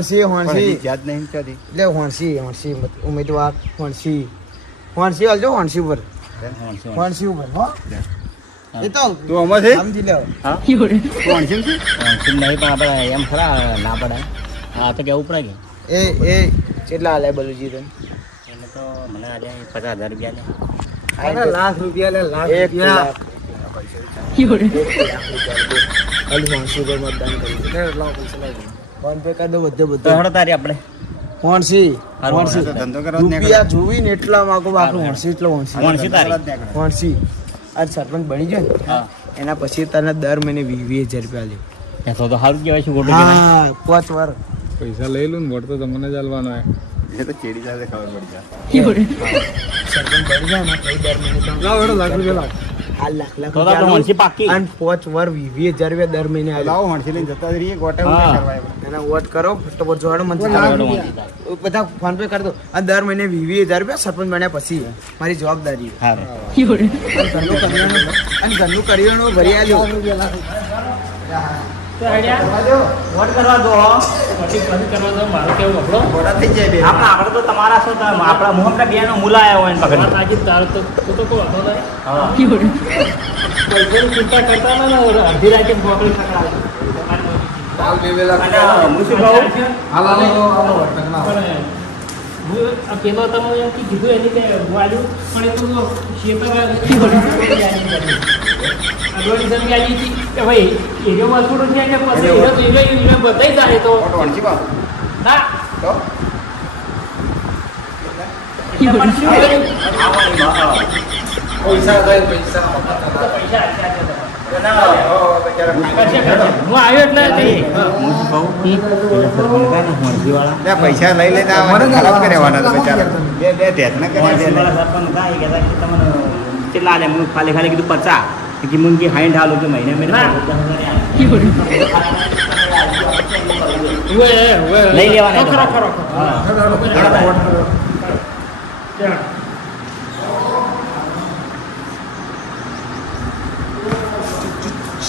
હોણસી પણ હોણસી હજી યાદ નહીં ચોથી એટલે હોણસી હોણસી મત- ઉમેદવાર હોણસી હોણસી હાલજો હોણસી ઉપર હોણસી ઉપર હો એ તો તું આમાં છે સમજી લો તું અણસીમ છે નહીં પણ આપણે એમ ખરા ના પડાય હા તો કેવું પડે કે એ એ કેટલા હાલે બલુજી તને એને તો મને આજે પચાસ હજાર રૂપિયા લે અરે લાખ રૂપિયા લે લાખ રૂપિયા ખાલી હોણસી ઉપર મતદાન કર્યું એટલે લાવો પૈસા લાવી દો. ફોન પે કરી દો બધે બધે. હડો તારી આપણે. કરવા જ રૂપિયા જોવી ને એટલા માગો બાકી હોણસી એટલો હોણસી હોણસી તારી. હોણસી આ સરપંચ બની જાય ને એના પછી તને દર મહિને વીસ વીસ હજાર રૂપિયા લે એ તો તો સારું કહેવાય છે હા પાંચ વાર. પૈસા લઈ લઉં ને વોટ તો તમને જ આલવાનો હે એ તો ચેડી સાથે ખબર પડી જાય. સરપંચ બની જાય ને દર મહિને લાવો લાખ રૂપિયા લાખ. આ લાખ લાખ તો તો આપણે હોણસી પાકી અને પાંચ વાર વીસ વીસ હજાર રૂપિયા દર મહિને આવે લાવો લઈને જતા રહીએ ગોટા કરવા એના વોટ કરો ફટાફટ જોડો. બધા ફોન પે કરી દો. અને દર મહિને વીસ હજાર રૂપિયા સરપંચ બન્યા પછી મારી જવાબદારી ઘરનું કરિયાણું અને ઘરનું કરિયાણું ભરી આલ્યો. વોટ કરવા દો પછી બંધ કરવા દો મારું કેવું આપણો ગોટા થઈ જાય બે. આપણે આપણે તો તમારા શું તમે આપણા મોહમ્મદ બેનો મુલાયા હોય એને આજે તાર તો તો તો કોઈ વાંધો નહીં. હા. પૈસાની ચિંતા કરતા ના અડધી રાતે બોકડી પકડાવે અને હું શું કહું? પણ હું આ પેલો તમે એમ કીધું એની કે વાલ્યું પણ એ તો શેતર અડવાણી જમી આવી હતી કે ભાઈ એનો મજબૂર છે કે પછી તો એનો એનો બધાય જાય તો. ના તો? પૈસા પૈસા પૈસા લઈ લેતા બે બે કેટલા આલે? હું ખાલી ખાલી કીધું પચાસ. કે મું કે હાઈઠ હાલો કે મહિને મહિને. લઈ લેવાના ખરો, ખરો, ખરો. હા. ત્યાં. કે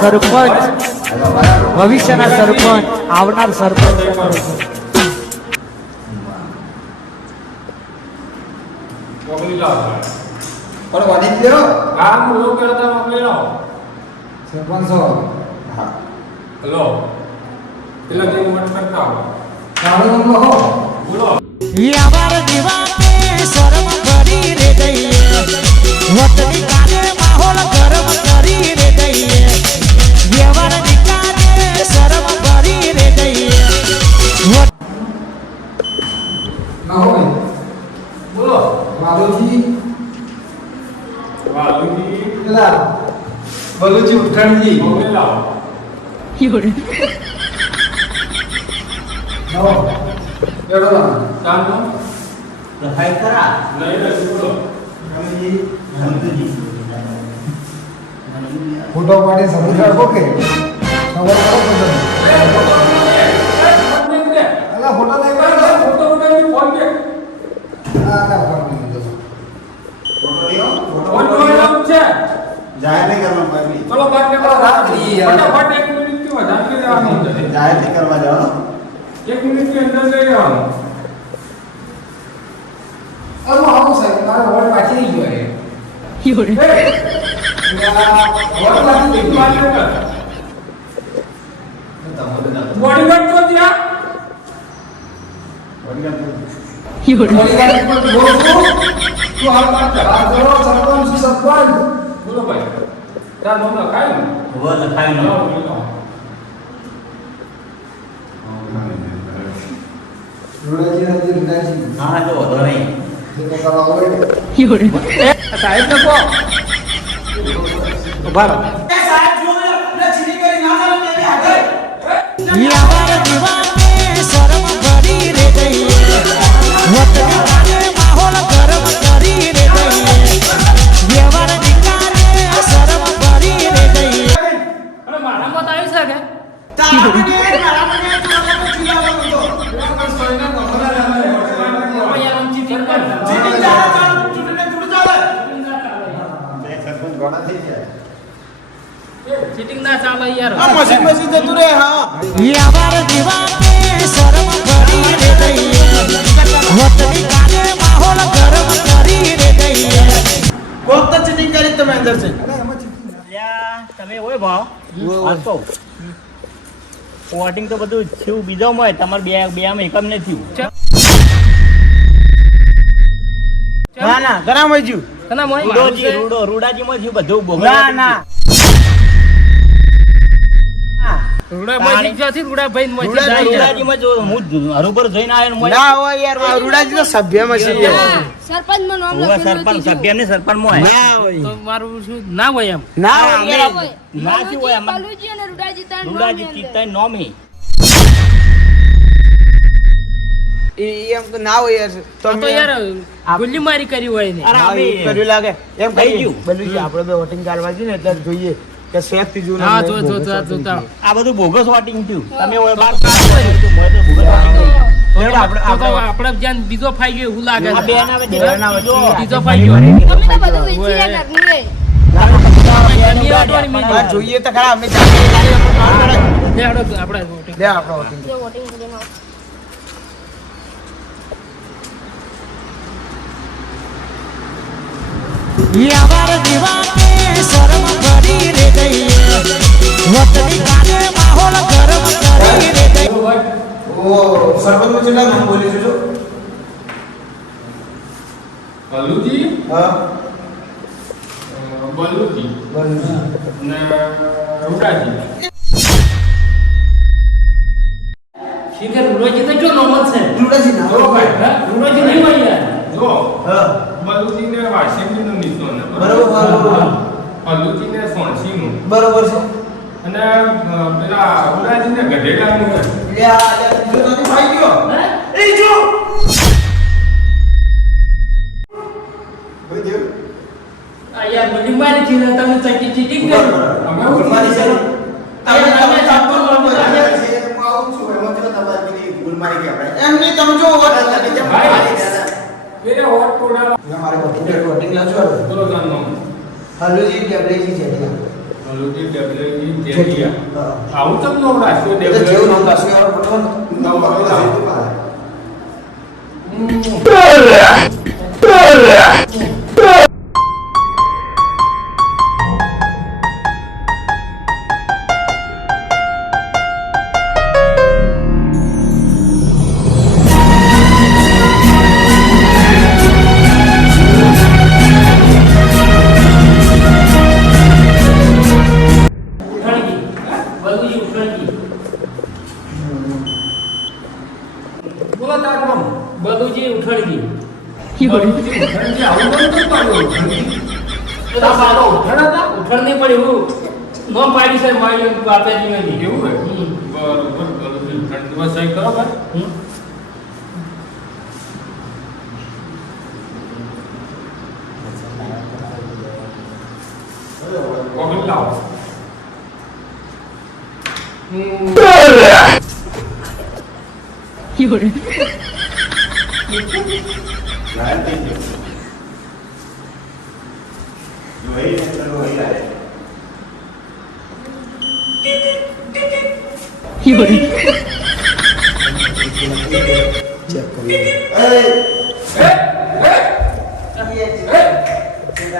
સરપંચ. ભવિષ્યના સરપંચ આવનાર સરપંચ. પણ વધી જ હા, હું એવું કહેતો મોકલી લો. સરપંચો હલો. પેલા જે વોટ કરતા હો. કાળો શરમ રે ગઈએ વતની કાને માહોલ ગરમ કરી રે ગઈએ વ્યવહાર દિકાને શરમ કરી રે વત ના હોય. બોલો માધવજી વાલુજી. પેલા બલુજી ઉઠાણજી મોકલી લાવો નવો એડો ના ચાલો. લખાઈ ખરા લઈ લેજો બોલો કનુજી. ફોટો પાડી સમજ રાખો કે ખબર કરો તો તમે. અલા ફોટો નહીં પાડો ફોટો ઉતારી ફોન કે આ ના ફોન નહીં દો ફોટો લ્યો. ફોન જોવાનું છે જાહેર નહીં કરવાનું બાકી. ચલો બાર ને રાત્રિ યાર. ફટાફટ એક મિનિટથી વધારે કરી દેવાનું છે જાહેર નહીં કરવા જવાનું. એક મિનિટની અંદર જઈ રહેવાનું અરે આવું સાહેબ મારો વોટ પાછી નહીં ગયો બોલો. રોડાજી રાજી રૂડાજી હા તો વધો નહીં સાહેબ ને કહો ઊભા રહો સરપંચ થઈ જાય. Cheating ના ચાલે યાર. આ મશીન મશીન જતું રહે હા. યાર દીવાને શરમ ભરી રે ગઈએ વતની કાને માહોલ ગરમ કરી રે ગઈએ કોક તો ચીટિંગ કરી તમે અંદર છે. તમે હોય ભાવ. વાત કહું તો બધું થયું બીજામાં હોય. તમારે બે બે માં એકમ નથી થયું. ના ના ઘણા મજ્યું કના મોય? રૂડોજી રૂડો રૂડાજીમાં થયું બધું બોગસ ના ના. રૂડા ભાઈ જ્યાંથી રૂડા ભાઈ મોય રૂડા જાય યાર. રૂડાજીમાં જો હું હરોબર જોઈને આવ્યો ને મોય- ના રૂડાજી નામ સરપંચ હતું. એમ તો ના હોય યાર. તો તો યાર ગુલ્લી મારી કરી હોય ને. અરે કર્યું લાગે. એમ કહી ગયું. બધું છે. આપણે બે વોટિંગ કાઢવા જઈએ ને એટલે જોઈએ કે સેફથી જૂનું હા જો જો જો જો આ બધું બોગસ વોટિંગ થયું. તમે ઓય બાર આપણે- જ્યાં બીજો ફાઈ ગયો એવું લાગે. છે. બીજો ફાઈ ગયો. તમે તો બધું જોઈએ તો ખરા અમે આપણે આપણે voting. લે આપણે voting. જે voting કરીને આવો. યાર દીવાને શરમ ભરી રે ગઈએ વતની કાને માહોલ ગરમ કરી રે ગઈએ ઓ સરપંચ કેટલા નામ બોલી છું બલુજી? હા. બલુજી. બલુજી. ને રૂડાજી. શીખર રૂડાજી તો જો નોમ છે. રૂડાજી ના. જો ભાઈ હા? રૂડાજી નહીં ભાઈ યાર. જો. હા. બલુજી ને વાસેમજી નું નિશાન બરોબર બરોબર બલુજી ને સોણસી નું બરોબર છે. અને પેલા ઉડાજીને ને ગઢેડા નું. હે. લે આ જો નથી ભાઈ ગયો. એ જો! યાર ગુલ્લી મારી છે તમે ચકી ચીટિંગ કરી. અમે ગુલમારી છે તમે તમે ચાપો હું બોલો આવું છું. એમાં ચલો તમારે ભૂલ મારી ગયા આપણે. એમ નહીં તમે જો ભાઈ. મારી ગયા હતા. એને હોટ ટોડા મારે વોટિંગ વોટિંગ લાવજો બોલો તારું નામ હલુજી ડબલેજી છે એટલે બલુજી ડબલેજી જેડિયા હા આવું તમ નો રાખ્યો એટલે જેવું નામ ડબલેજી રાખ્યું આવે ફોટો નવ વાગે લાવી તો પાડે. ઉઠણ હતા ઉઠણ નહીં પણ એવું પાડી મારી બાપે નહીં એવું હે? બરોબર, બલુજી સહી કરો ભાઈ. હમ. લાવો. લાયન થઈ ગયો. જો એ ને પેલું એ લાયન. ચેક કરી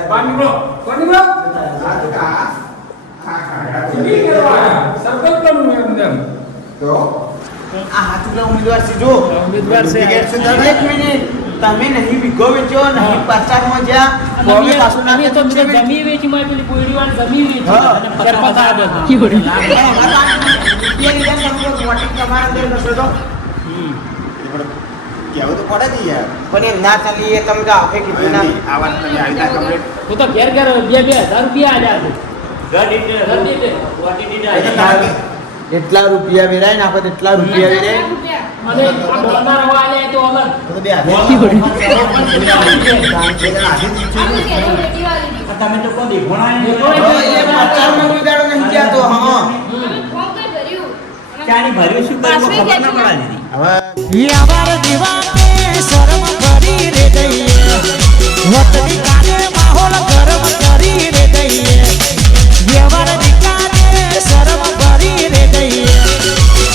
બહાર નીકળો. બહાર નીકળો. આ તો કા- આ ખાડા નહીં કરવાના. સરપંચ બનવું એમ તેમ. તો આ હાથુલા ઉમેદવાર છે જો ઉમેદવાર છે. ટિકિટ છે. તમે એક મિનિટ તમે નહીં વિગો અમે તો જમી વેચી માં પેલી વાળી જમી વેચી પડે જ યાર. પણ એમ ના ચાલી એ તમે તો આપે કીધું ના. આ વાત તમે આવી રીતે complete હું તો ઘેર ઘેર બે બે હજાર રૂપિયા આલ્યા છે. ઘર દીઠ ઘર દીઠ. એટલા રૂપિયા વેરાય ને આપણે એટલા રૂપિયા વેરાય. માહોલ તો કરી દેખો ના વ્યવહાર શરમ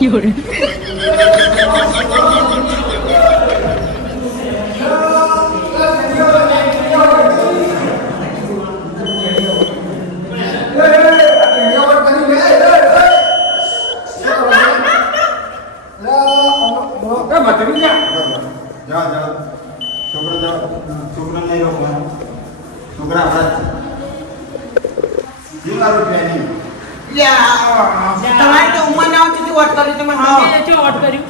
有人。છોકરા આપણા જીવનારું ટ્રેનિંગ તમારી તો ઉંમર ના હતી વોટ કર્યું તમે હા. જો કર્યું